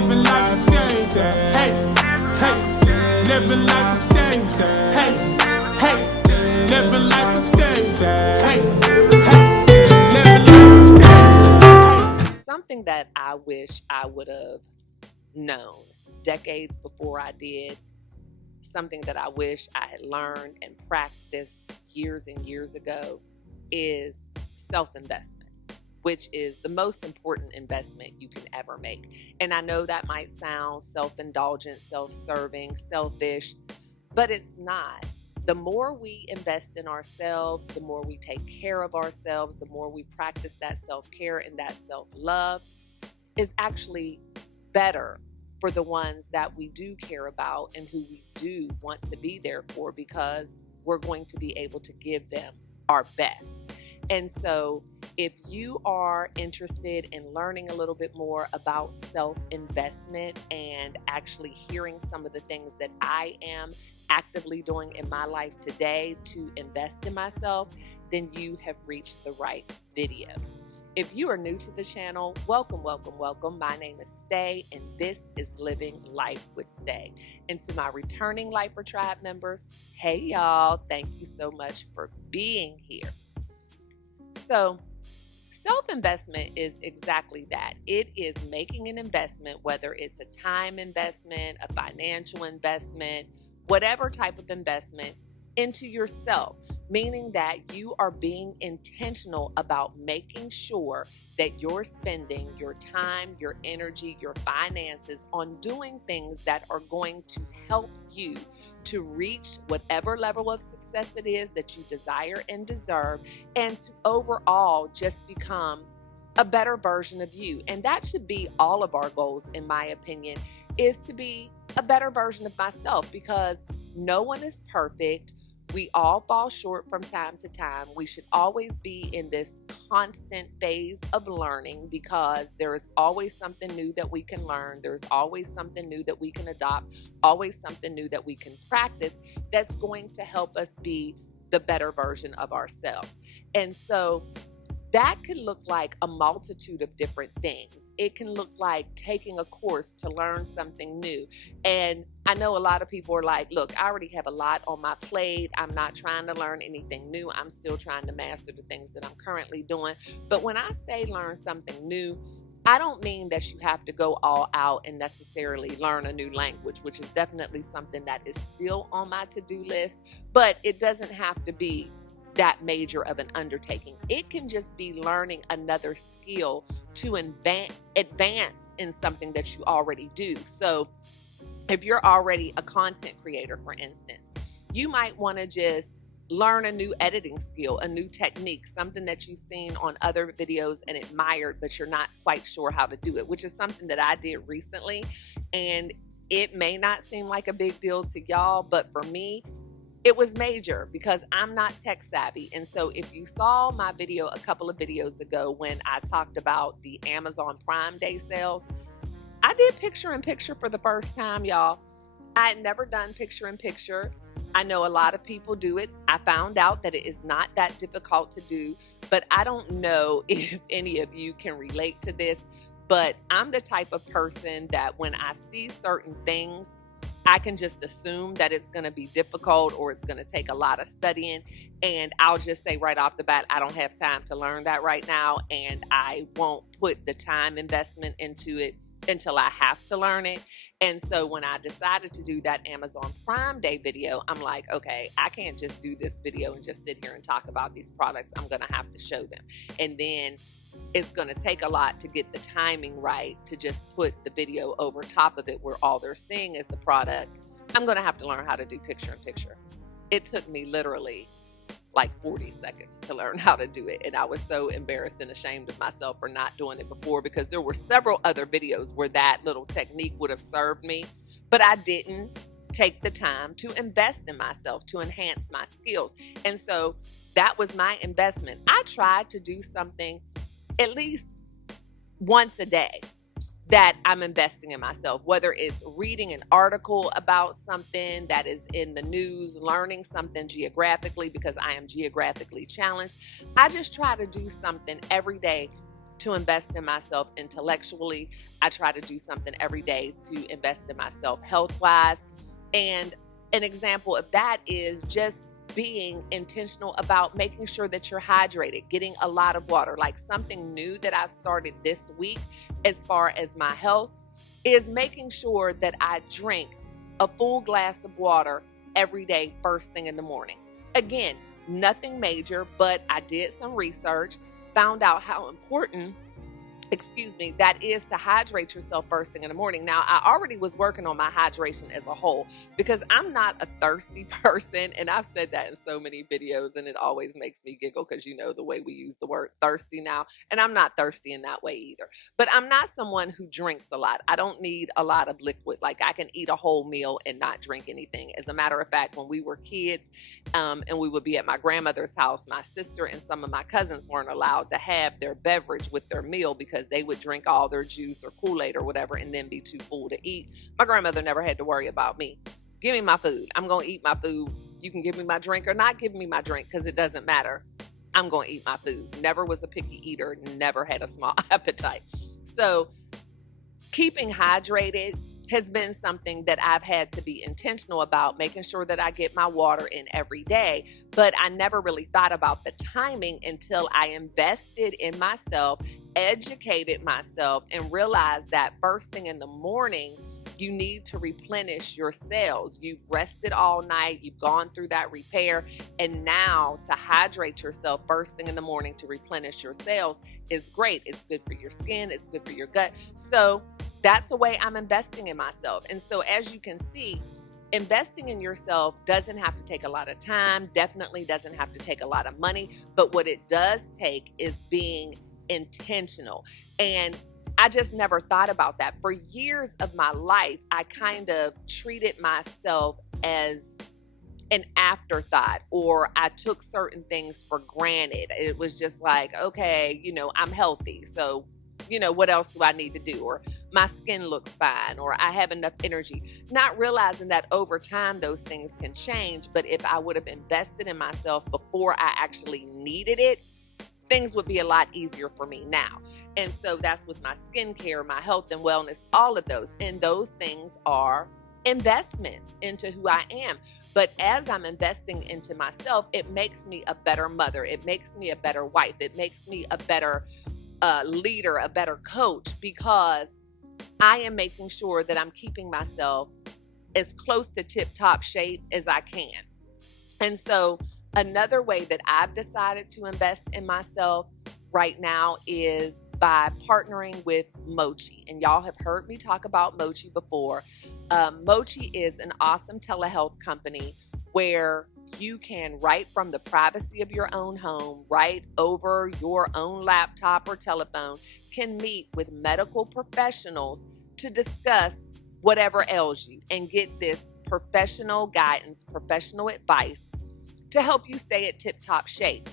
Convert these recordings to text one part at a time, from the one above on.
living life is stage. Hey, hey, living life is stage. Hey, hey, living life is stage. Hey, hey, living life is stage. Something that I wish I would have known decades before I did, something that I wish I had learned and practiced years and years ago, is self-investment, which is the most important investment you can ever make. And I know that might sound self-indulgent, self-serving, selfish, but it's not. The more we invest in ourselves, the more we take care of ourselves, the more we practice that self-care and that self-love, is actually better for the ones that we do care about and who we do want to be there for, because we're going to be able to give them our best. And so if you are interested in learning a little bit more about self-investment and actually hearing some of the things that I am actively doing in my life today to invest in myself, then you have reached the right video. If you are new to the channel, welcome, welcome, welcome. My name is Stae, and this is Living Life with Stae. And to my returning Lifer Tribe members, hey y'all, thank you so much for being here. So, self-investment is exactly that. It is making an investment, whether it's a time investment, a financial investment, whatever type of investment, into yourself. Meaning that you are being intentional about making sure that you're spending your time, your energy, your finances on doing things that are going to help you to reach whatever level of success it is that you desire and deserve, and to overall just become a better version of you. And that should be all of our goals, in my opinion, is to be a better version of myself, because no one is perfect. We all fall short from time to time. We should always be in this constant phase of learning, because there is always something new that we can learn. There's always something new that we can adopt, always something new that we can practice that's going to help us be the better version of ourselves. And so that could look like a multitude of different things. It can look like taking a course to learn something new. And I know a lot of people are like, look, I already have a lot on my plate. I'm not trying to learn anything new. I'm still trying to master the things that I'm currently doing. But when I say learn something new, I don't mean that you have to go all out and necessarily learn a new language, which is definitely something that is still on my to-do list. But it doesn't have to be that major of an undertaking. It can just be learning another skill to advance in something that you already do. So if you're already a content creator, for instance, you might want to just learn a new editing skill, a new technique, something that you've seen on other videos and admired, but you're not quite sure how to do it, which is something that I did recently. And it may not seem like a big deal to y'all, but for me, it was major, because I'm not tech savvy. And so if you saw my video a couple of videos ago when I talked about the Amazon Prime Day sales, I did picture-in-picture for the first time, y'all. I had never done picture-in-picture. I know a lot of people do it. I found out that it is not that difficult to do, but I don't know if any of you can relate to this, but I'm the type of person that when I see certain things, I can just assume that it's going to be difficult or it's going to take a lot of studying. And I'll just say right off the bat, I don't have time to learn that right now. And I won't put the time investment into it until I have to learn it. And so when I decided to do that Amazon Prime Day video, I'm like, okay, I can't just do this video and just sit here and talk about these products. I'm going to have to show them. And then it's going to take a lot to get the timing right to just put the video over top of it where all they're seeing is the product. I'm going to have to learn how to do picture-in-picture. It took me literally like 40 seconds to learn how to do it. And I was so embarrassed and ashamed of myself for not doing it before, because there were several other videos where that little technique would have served me, but I didn't take the time to invest in myself, to enhance my skills. And so that was my investment. I tried to do something at least once a day that I'm investing in myself, whether it's reading an article about something that is in the news, learning something geographically because I am geographically challenged. I just try to do something every day to invest in myself intellectually. I try to do something every day to invest in myself health-wise. And an example of that is just being intentional about making sure that you're hydrated, getting a lot of water. Like something new that I've started this week as far as my health is making sure that I drink a full glass of water every day first thing in the morning. Again, nothing major, but I did some research, found out how important that is to hydrate yourself first thing in the morning. Now, I already was working on my hydration as a whole because I'm not a thirsty person. And I've said that in so many videos, and it always makes me giggle because you know the way we use the word thirsty now. And I'm not thirsty in that way either. But I'm not someone who drinks a lot. I don't need a lot of liquid. Like I can eat a whole meal and not drink anything. As a matter of fact, when we were kids and we would be at my grandmother's house, my sister and some of my cousins weren't allowed to have their beverage with their meal because they would drink all their juice or Kool-Aid or whatever and then be too full to eat. My grandmother never had to worry about me. Give me my food. I'm going to eat my food. You can give me my drink or not give me my drink because it doesn't matter. I'm going to eat my food. Never was a picky eater. Never had a small appetite. So keeping hydrated has been something that I've had to be intentional about, making sure that I get my water in every day. But I never really thought about the timing until I invested in myself, educated myself, and realized that first thing in the morning, you need to replenish your cells. You've rested all night, you've gone through that repair, and now to hydrate yourself first thing in the morning to replenish your cells is great. It's good for your skin, it's good for your gut. So that's a way I'm investing in myself. And so as you can see, investing in yourself doesn't have to take a lot of time, definitely doesn't have to take a lot of money, but what it does take is being intentional. And I just never thought about that. For years of my life, I kind of treated myself as an afterthought, or I took certain things for granted. It was just like, okay, I'm healthy, so what else do I need to do? Or my skin looks fine, or I have enough energy. Not realizing that over time those things can change, but if I would have invested in myself before I actually needed it, things would be a lot easier for me now. And so that's with my skincare, my health and wellness, all of those. And those things are investments into who I am. But as I'm investing into myself, it makes me a better mother. It makes me a better wife. It makes me a better leader, a better coach, because I am making sure that I'm keeping myself as close to tip-top shape as I can. And so another way that I've decided to invest in myself right now is by partnering with MOCHI. And y'all have heard me talk about MOCHI before. MOCHI is an awesome telehealth company where you can, right from the privacy of your own home, right over your own laptop or telephone, can meet with medical professionals to discuss whatever ails you and get this professional guidance, professional advice to help you stay at tip-top shape.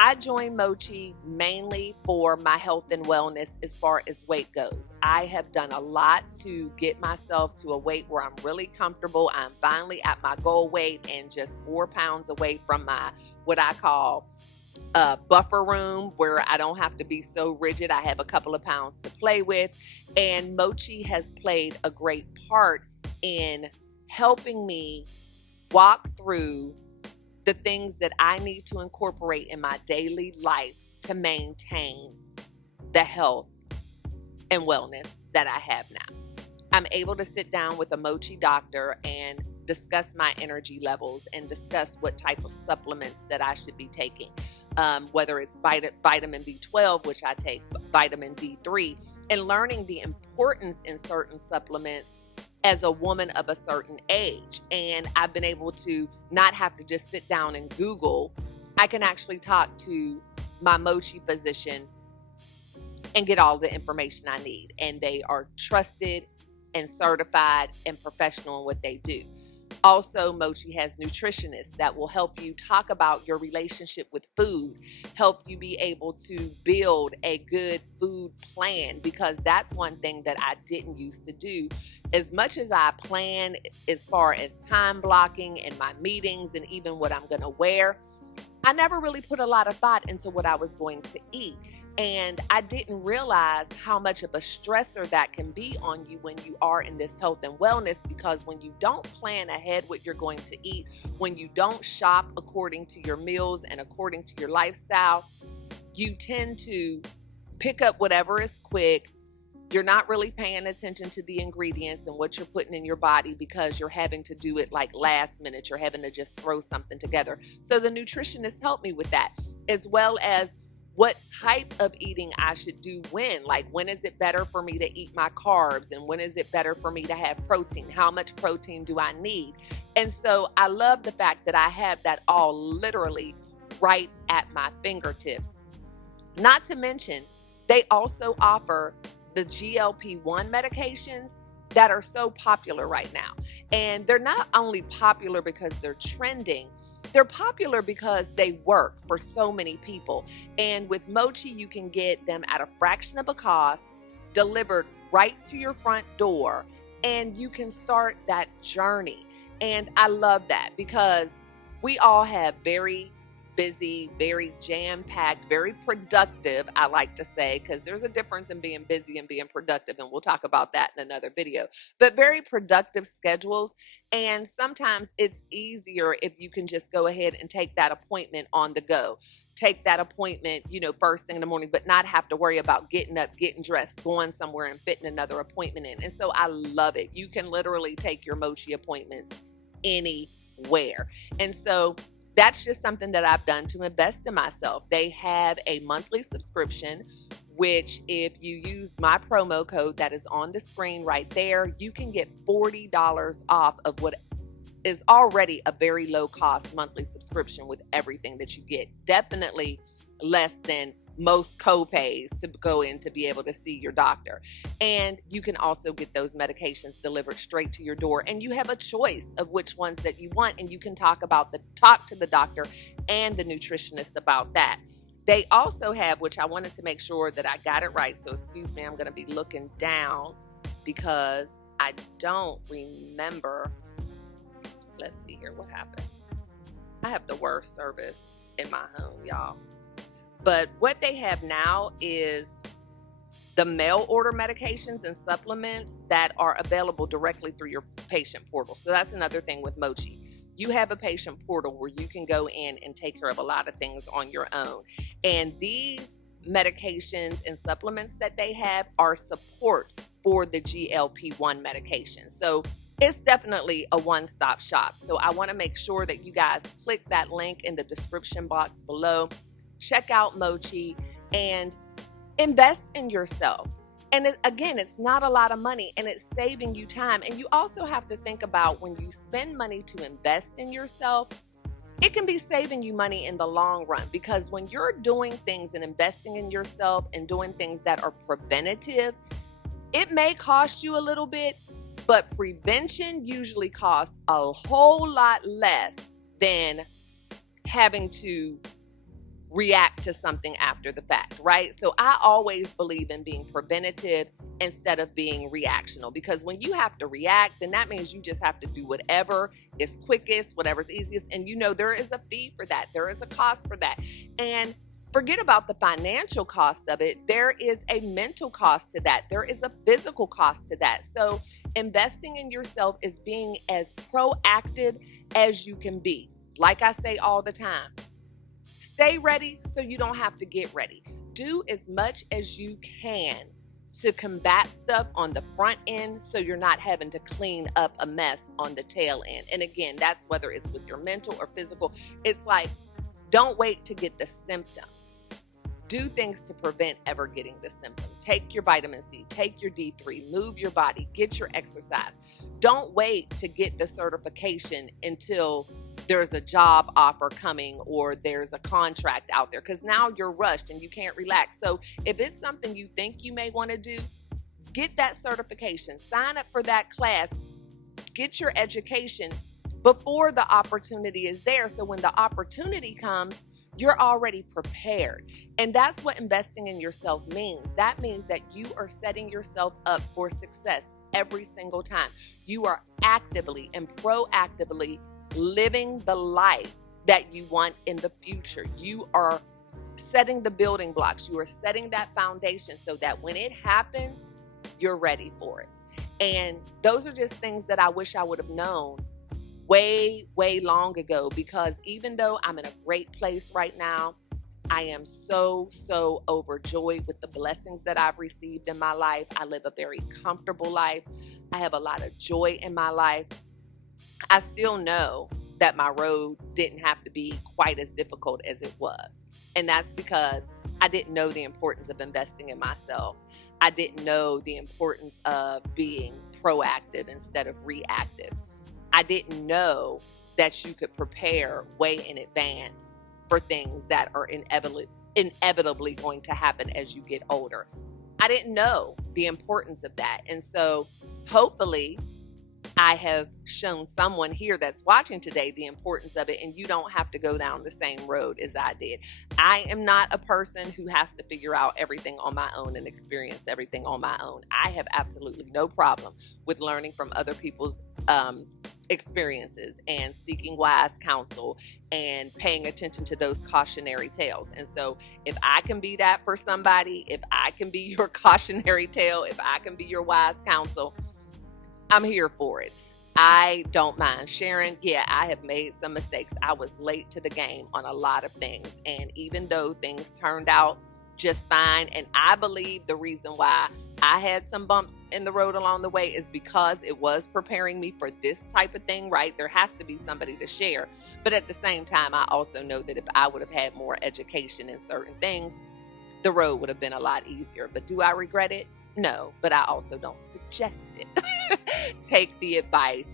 I joined MOCHI mainly for my health and wellness as far as weight goes. I have done a lot to get myself to a weight where I'm really comfortable. I'm finally at my goal weight and just 4 pounds away from my, what I call buffer room, where I don't have to be so rigid. I have a couple of pounds to play with. And MOCHI has played a great part in helping me walk through the things that I need to incorporate in my daily life to maintain the health and wellness that I have now. I'm able to sit down with a MOCHI doctor and discuss my energy levels and discuss what type of supplements that I should be taking, whether it's vitamin B12, which I take, vitamin D3, and learning the importance in certain supplements as a woman of a certain age. And I've been able to not have to just sit down and Google. I can actually talk to my MOCHI physician and get all the information I need. And they are trusted and certified and professional in what they do. Also, MOCHI has nutritionists that will help you talk about your relationship with food, help you be able to build a good food plan, because that's one thing that I didn't used to do. As much as I plan as far as time blocking and my meetings and even what I'm going to wear, I never really put a lot of thought into what I was going to eat. And I didn't realize how much of a stressor that can be on you when you are in this health and wellness, because when you don't plan ahead what you're going to eat, when you don't shop according to your meals and according to your lifestyle, you tend to pick up whatever is quick. You're not really paying attention to the ingredients and what you're putting in your body because you're having to do it like last minute. You're having to just throw something together. So the nutritionist helped me with that, as well as what type of eating I should do when. Like, when is it better for me to eat my carbs? And when is it better for me to have protein? How much protein do I need? And so I love the fact that I have that all literally right at my fingertips. Not to mention, they also offer the GLP-1 medications that are so popular right now. And they're not only popular because they're trending, they're popular because they work for so many people. And with MOCHI, you can get them at a fraction of a cost, delivered right to your front door, and you can start that journey. And I love that because we all have very busy, very jam-packed, very productive, I like to say, because there's a difference in being busy and being productive, and we'll talk about that in another video, but very productive schedules. And sometimes it's easier if you can just go ahead and take that appointment on the go. Take that appointment, first thing in the morning, but not have to worry about getting up, getting dressed, going somewhere and fitting another appointment in. And so I love it. You can literally take your MOCHI appointments anywhere. And so that's just something that I've done to invest in myself. They have a monthly subscription, which if you use my promo code that is on the screen right there, you can get $40 off of what is already a very low cost monthly subscription with everything that you get. Definitely less than most co-pays to go in to be able to see your doctor. And you can also get those medications delivered straight to your door, and you have a choice of which ones that you want, and you can talk to the doctor and the nutritionist about that. They also have, which I wanted to make sure that I got it right, so excuse me, I'm going to be looking down because I don't remember. Let's see here what happened. I have the worst service in my home, y'all. But what they have now is the mail order medications and supplements that are available directly through your patient portal. So that's another thing with MOCHI. You have a patient portal where you can go in and take care of a lot of things on your own. And these medications and supplements that they have are support for the GLP-1 medication. So it's definitely a one-stop shop. So I want to make sure that you guys click that link in the description box below. Check out MOCHI and invest in yourself. And again, it's not a lot of money and it's saving you time. And you also have to think about when you spend money to invest in yourself, it can be saving you money in the long run, because when you're doing things and investing in yourself and doing things that are preventative, it may cost you a little bit, but prevention usually costs a whole lot less than having to react to something after the fact, right? So I always believe in being preventative instead of being reactional, because when you have to react, then that means you just have to do whatever is quickest, whatever's easiest. And there is a fee for that. There is a cost for that. And forget about the financial cost of it. There is a mental cost to that. There is a physical cost to that. So investing in yourself is being as proactive as you can be. Like I say all the time, stay ready so you don't have to get ready. Do as much as you can to combat stuff on the front end so you're not having to clean up a mess on the tail end. And again, that's whether it's with your mental or physical. It's like, don't wait to get the symptom. Do things to prevent ever getting the symptom. Take your vitamin C, take your D3, move your body, get your exercise. Don't wait to get the certification until there's a job offer coming or there's a contract out there, because now you're rushed and you can't relax. So if it's something you think you may want to do, get that certification, sign up for that class, get your education before the opportunity is there. So when the opportunity comes, you're already prepared. And that's what investing in yourself means. That means that you are setting yourself up for success every single time. You are actively and proactively living the life that you want in the future. You are setting the building blocks. You are setting that foundation so that when it happens, you're ready for it. And those are just things that I wish I would have known way, way long ago, because even though I'm in a great place right now, I am so, so overjoyed with the blessings that I've received in my life. I live a very comfortable life. I have a lot of joy in my life. I still know that my road didn't have to be quite as difficult as it was. And that's because I didn't know the importance of investing in myself. I didn't know the importance of being proactive instead of reactive. I didn't know that you could prepare way in advance for things that are inevitably going to happen as you get older. I didn't know the importance of that. And so hopefully I have shown someone here that's watching today the importance of it, and you don't have to go down the same road as I did. I am not a person who has to figure out everything on my own and experience everything on my own. I have absolutely no problem with learning from other people's experiences and seeking wise counsel and paying attention to those cautionary tales. And so if I can be that for somebody, if I can be your cautionary tale, if I can be your wise counsel, I'm here for it. I don't mind sharing. Yeah, I have made some mistakes. I was late to the game on a lot of things. And even though things turned out just fine, and I believe the reason why I had some bumps in the road along the way is because it was preparing me for this type of thing, right? There has to be somebody to share. But at the same time, I also know that if I would have had more education in certain things, the road would have been a lot easier. But do I regret it? No, but I also don't suggest it. Take the advice,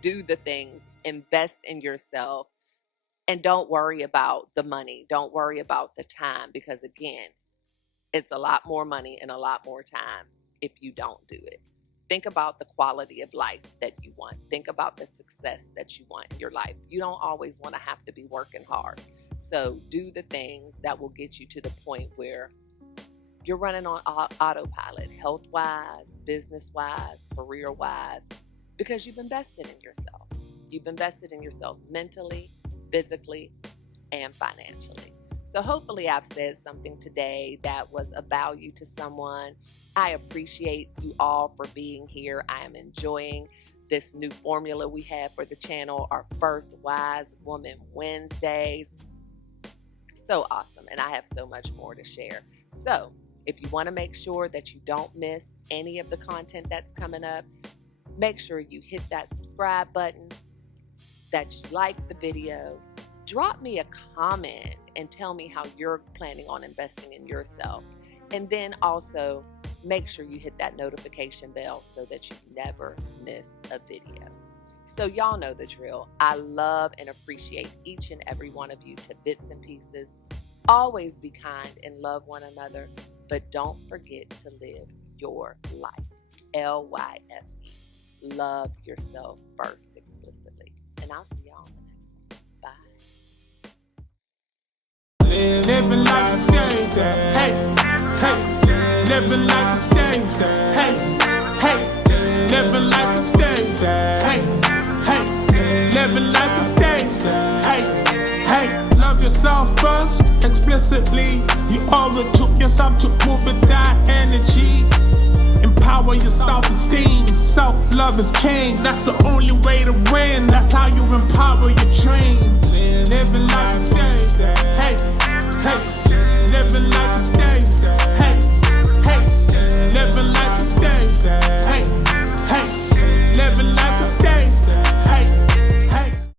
do the things, invest in yourself, and don't worry about the money. Don't worry about the time, because again, it's a lot more money and a lot more time if you don't do it. Think about the quality of life that you want. Think about the success that you want in your life. You don't always want to have to be working hard. So do the things that will get you to the point where you're running on autopilot, health-wise, business-wise, career-wise, because you've invested in yourself. You've invested in yourself mentally, physically, and financially. So hopefully I've said something today that was of value to someone. I appreciate you all for being here. I am enjoying this new formula we have for the channel, our first Wise Woman Wednesdays. So awesome, and I have so much more to share. So if you want to make sure that you don't miss any of the content that's coming up, make sure you hit that subscribe button, that you like the video, drop me a comment and tell me how you're planning on investing in yourself. And then also make sure you hit that notification bell so that you never miss a video. So y'all know the drill. I love and appreciate each and every one of you to bits and pieces. Always be kind and love one another, but don't forget to live your life. LYFE. Love yourself first explicitly. And I'll see y'all in the next one. Bye. Living life is Stae. Hey, hey. Living life is Stae. Hey, hey. Living life is Stae. Hey, hey. Living life is Stae. Hey, hey. Love yourself first, explicitly. You owe it to yourself to move with that energy. Empower your self-esteem. Self-love is king. That's the only way to win. That's how you empower your dream. Living life is Stae. Hey, hey. Living life is Stae. Hey, hey. Living life is Stae. Hey.